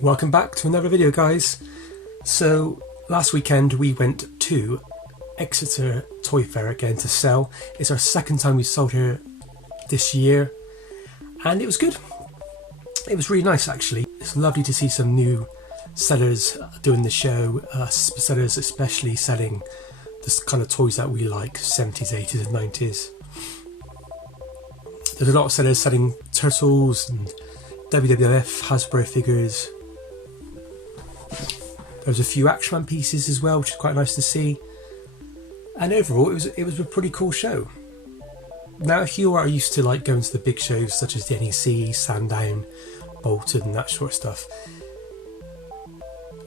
Welcome back to another video, guys. So last weekend we went to Exeter Toy Fair again to sell. It's our second time we sold here this year and it was good. It was really nice actually. It's lovely to see some new sellers doing the show, sellers especially selling the kind of toys that we like, 70s, 80s and 90s. There's a lot of sellers selling turtles and WWF, Hasbro figures. There's a few Action Man pieces as well, which is quite nice to see. And overall, it was a pretty cool show. Now, if you are used to like going to the big shows such as the NEC, Sandown, Bolton, and that sort of stuff,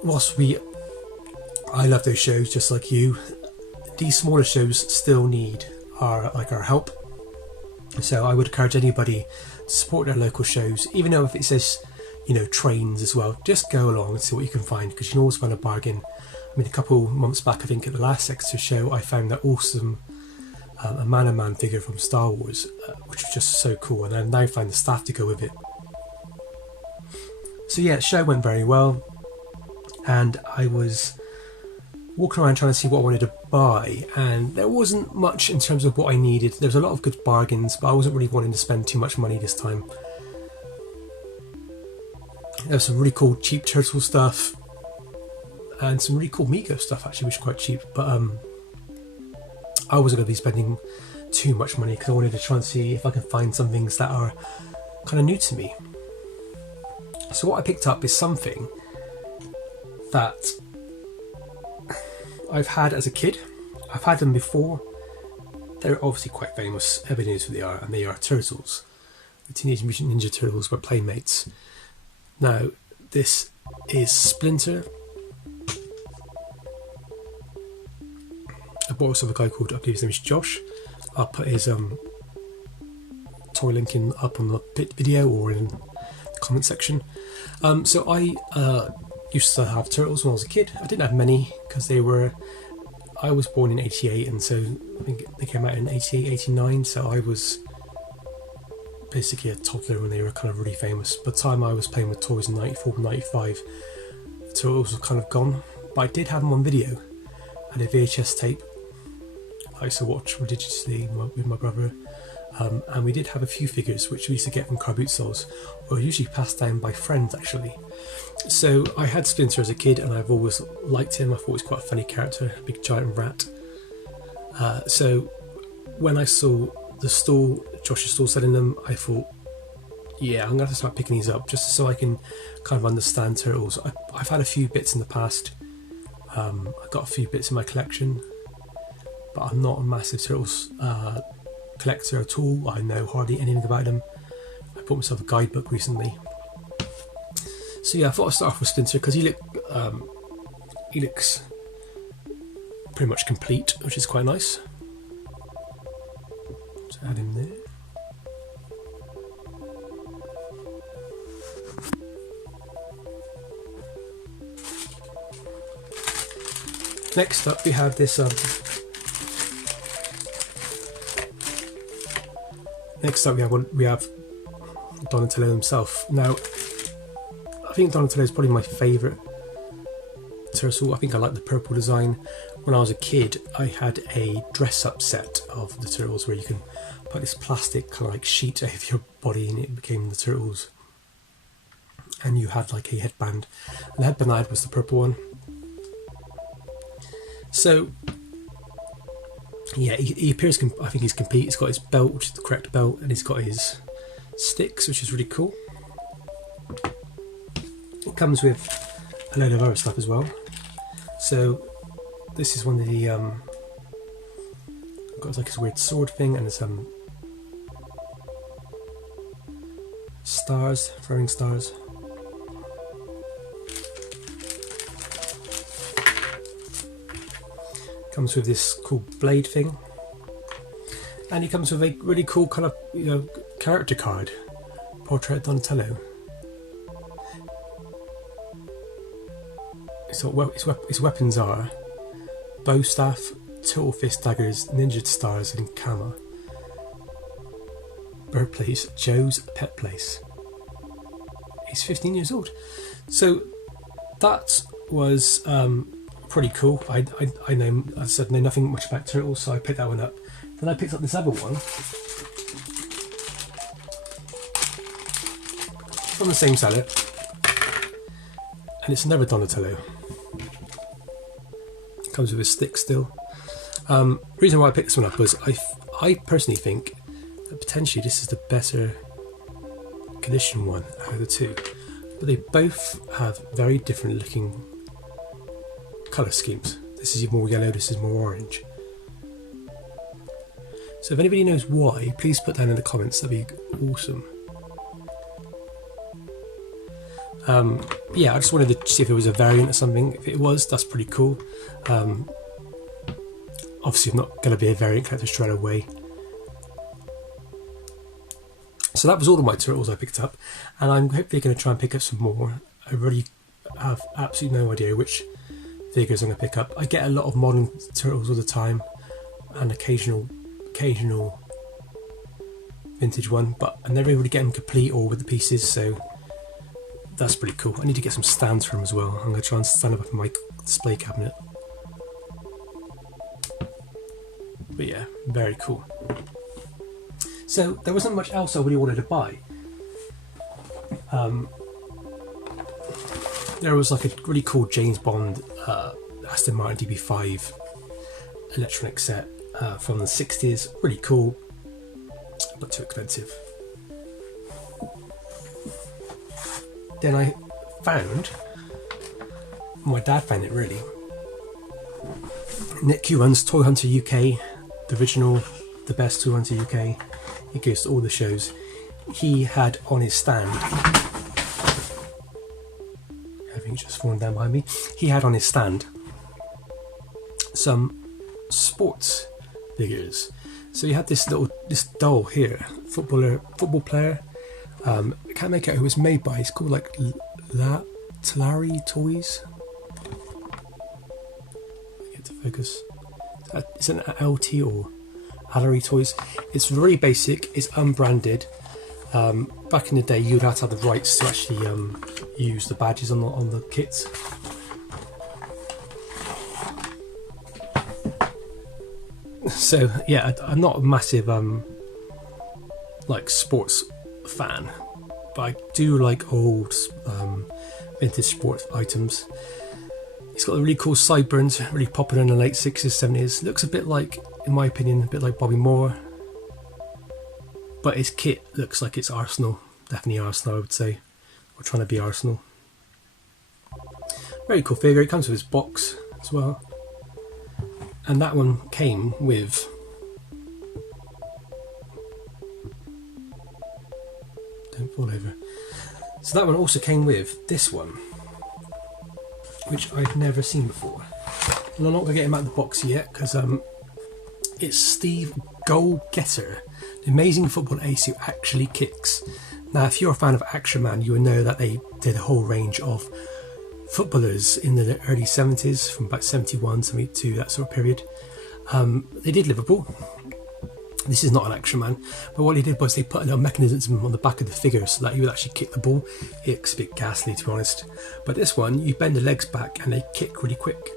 whilst I love those shows just like you, these smaller shows still need our help. So I would encourage anybody to support their local shows, even though if it says, you know, trains as well, just go along and see what you can find, because you can always find a bargain. I mean, a couple months back, I think at the last Exeter show, I found that awesome a Man-O-Man figure from Star Wars, which was just so cool, and I now find the staff to go with it. So yeah, the show went very well, and I was walking around trying to see what I wanted to buy, and there wasn't much in terms of what I needed. There was a lot of good bargains, but I wasn't really wanting to spend too much money this time. There was some really cool cheap turtle stuff and some really cool Mego stuff actually, which is quite cheap, but I wasn't going to be spending too much money because I wanted to try and see if I can find some things that are kind of new to me. So what I picked up is something that I've had as a kid. I've had them before. They're obviously quite famous, everybody knows who they are, and they are Turtles. The Teenage Mutant Ninja Turtles were playmates. Now, this is Splinter. I bought it from a guy called, I believe his name is Josh. I'll put his toy link up on the video or in the comment section. So I used to have turtles when I was a kid. I didn't have many because I was born in 88, and so I think they came out in 88, 89, so I was basically a toddler when they were kind of really famous. By the time I was playing with toys in 94, 95, the turtles were kind of gone, but I did have them on video. I had a VHS tape I used to watch religiously with my brother, and we did have a few figures which we used to get from car boot stalls, or usually passed down by friends actually. So I had Splinter as a kid and I've always liked him. I thought he was quite a funny character, a big giant rat. So when I saw the stall, Josh's stall selling them, I thought, yeah, I'm going to have to start picking these up just so I can kind of understand turtles. I've had a few bits in the past. I've got a few bits in my collection, but I'm not a massive turtles collector at all. I know hardly anything about them. I bought myself a guidebook recently. So yeah, I thought I'd start off with Splinter because he looks pretty much complete, which is quite nice. So add him there. Next up we have this next up we have Donatello himself. Now I think Donatello is probably my favourite turtle. I think I like the purple design. When I was a kid, I had a dress-up set of the turtles where you can put this plastic kind of like sheet over your body and it became the turtles. And you had like a headband. And the headband I had was the purple one. So yeah, he appears, I think he's complete. He's got his belt, which is the correct belt, and he's got his sticks, which is really cool. It comes with a load of other stuff as well. So this is one of the got like this weird sword thing, and there's some stars, throwing stars. Comes with this cool blade thing, and he comes with a really cool kind of, you know, character card, portrait of Donatello. So his weapons are bow staff, turtle fist daggers, ninja stars, and kama. Birthplace, Joe's Pet Place. He's 15 years old. So that was pretty cool. I know, as I said, know nothing much about turtles, so I picked that one up. Then I picked up this other one from the same seller, and it's another Donatello. Comes with a stick still. Reason why I picked this one up was I personally think that potentially this is the better condition one out of the two, but they both have very different looking colour schemes. This is more yellow, this is more orange. So if anybody knows why, please put down in the comments, that'd be awesome. Yeah, I just wanted to see if it was a variant or something. If it was, that's pretty cool. Obviously I'm not going to be a variant character straight away. So that was all of my turtles I picked up, and I'm hopefully going to try and pick up some more. I really have absolutely no idea which figures I'm going to pick up. I get a lot of modern turtles all the time, and occasional vintage one, but I never really get them complete or with the pieces, so that's pretty cool. I need to get some stands for them as well. I'm going to try and stand them up in my display cabinet. But yeah, very cool. So there wasn't much else I really wanted to buy. There was like a really cool James Bond Aston Martin DB5 electronic set from the 60s. Really cool, but too expensive. Then I found, my dad found it really, Nick Q runs Toy Hunter UK, the original, the best Toy Hunter UK. He goes to all the shows. He had on his stand, everything's just fallen down behind me. He had on his stand some sports figures. So he had this doll here, football player. I can't make out who it was made by. It's called like Talari Toys. Get to focus. Is it an LT or Alary Toys? It's really basic. It's unbranded. Back in the day, you'd have to have the rights to actually use the badges on the kits. So yeah, I'm not a massive like sports fan, but I do like old vintage sports items. He's got a really cool sideburns, really popular in the late 60s, 70s. Looks a bit like, in my opinion, a bit like Bobby Moore. But his kit looks like it's Arsenal. Definitely Arsenal, I would say. Or trying to be Arsenal. Very cool figure. It comes with his box as well. And that one came with don't fall over. So that one also came with this one, which I've never seen before. And I'm not going to get him out of the box yet because it's Steve Goal-Getter, the amazing football ace who actually kicks. Now, if you're a fan of Action Man, you will know that they did a whole range of footballers in the early 70s, from about 71, 72, that sort of period. They did Liverpool. This is not an Action Man, but what they did was they put a little mechanism on the back of the figure so that he would actually kick the ball. It's a bit ghastly, to be honest. But this one, you bend the legs back and they kick really quick.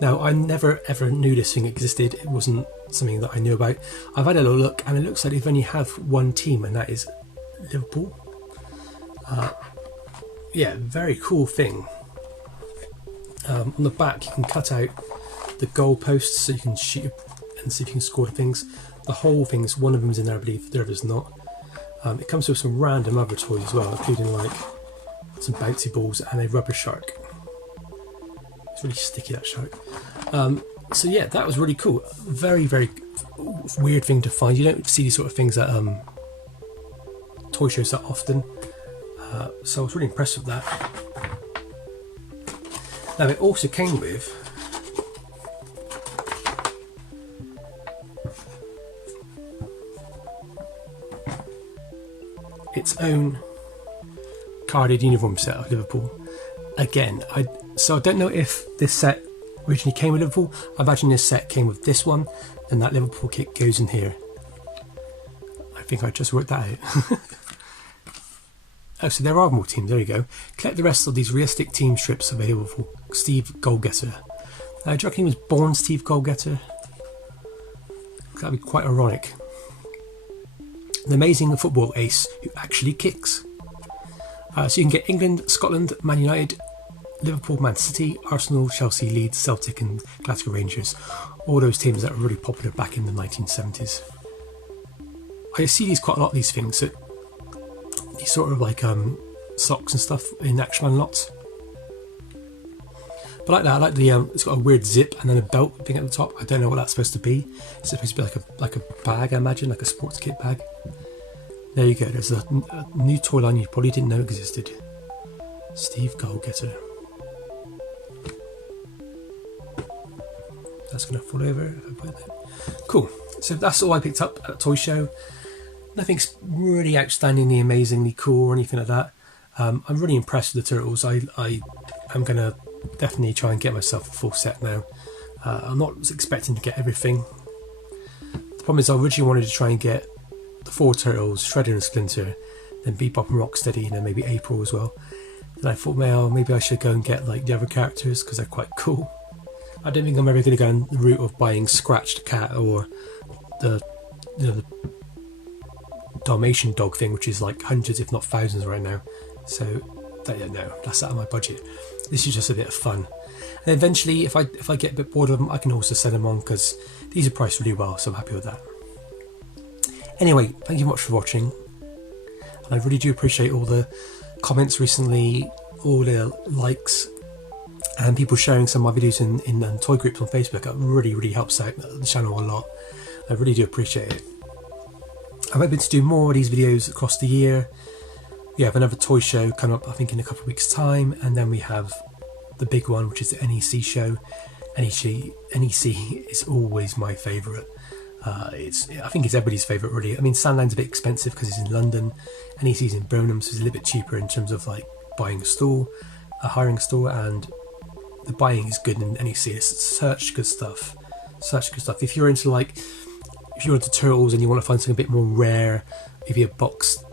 Now, I never ever knew this thing existed. It wasn't something that I knew about. I've had a little look and it looks like they've only have one team, and that is Liverpool. Yeah, very cool thing. On the back you can cut out the goal posts so you can shoot and see if you can score things. The whole thing's, one of them's in there, I believe, the other's not. It comes with some random other toys as well, including like some bouncy balls and a rubber shark. It's really sticky, that shark. So yeah, that was really cool. Very, very weird thing to find. You don't see these sort of things at toy shows that often. So I was really impressed with that. Now it also came with its own carded uniform set of Liverpool. Again, I don't know if this set originally came with Liverpool. I imagine this set came with this one, and that Liverpool kit goes in here. I think I just worked that out. Oh, so there are more teams. There you go. Collect the rest of these realistic team strips available for Steve Goalgetter. Do you reckon he was born Steve Goalgetter? That'd be quite ironic. An amazing football ace who actually kicks. So you can get England, Scotland, Man United, Liverpool, Man City, Arsenal, Chelsea, Leeds, Celtic and Glasgow Rangers. All those teams that were really popular back in the 1970s. I see these quite a lot, these things. So these sort of like socks and stuff in Action Man lots. But I like that. I like the it's got a weird zip and then a belt thing at the top. I don't know what that's supposed to be. It's supposed to be like a bag, I imagine, like a sports kit bag. There you go. There's a new toy line you probably didn't know existed. Steve Goalgetter. That's going to fall over. Cool. So that's all I picked up at the toy show. Nothing's really outstandingly, amazingly cool or anything like that. I'm really impressed with the turtles. I am going to definitely try and get myself a full set now. I'm not expecting to get everything. The problem is I originally wanted to try and get the 4 turtles, Shredder and Splinter, then Bebop and Rocksteady, and then maybe April as well. Then I thought, well, maybe I should go and get like the other characters because they're quite cool. I don't think I'm ever going to go on the route of buying Scratched Cat or the Dalmatian dog thing, which is like hundreds if not thousands right now. So no, that's out of my budget. This is just a bit of fun. And eventually, if I get a bit bored of them, I can also send them on because these are priced really well, so I'm happy with that. Anyway, thank you much for watching. And I really do appreciate all the comments recently, all the likes, and people sharing some of my videos in toy groups on Facebook. It really helps out the channel a lot. I really do appreciate it. I'm hoping to do more of these videos across the year. We have another toy show coming up, I think, in a couple of weeks' time, and then we have the big one, which is the NEC show. NEC is always my favourite. I think it's everybody's favourite, really. I mean, Sandland's a bit expensive because it's in London. NEC's in Birmingham, so it's a little bit cheaper in terms of like buying a stall, hiring a stall, and the buying is good in NEC. It's such good stuff. Such good stuff. If you're into turtles and you want to find something a bit more rare, maybe a box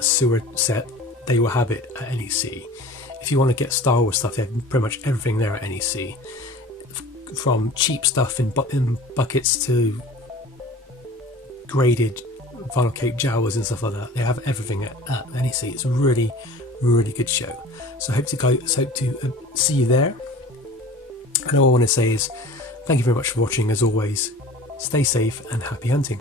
sewer set, they will have it at NEC. If you want to get Star Wars stuff, they have pretty much everything there at NEC. From cheap stuff in buckets to graded vinyl cape Jawas and stuff like that. They have everything at NEC. It's a really good show. So I hope to see you there. And all I want to say is thank you very much for watching. As always, stay safe and happy hunting.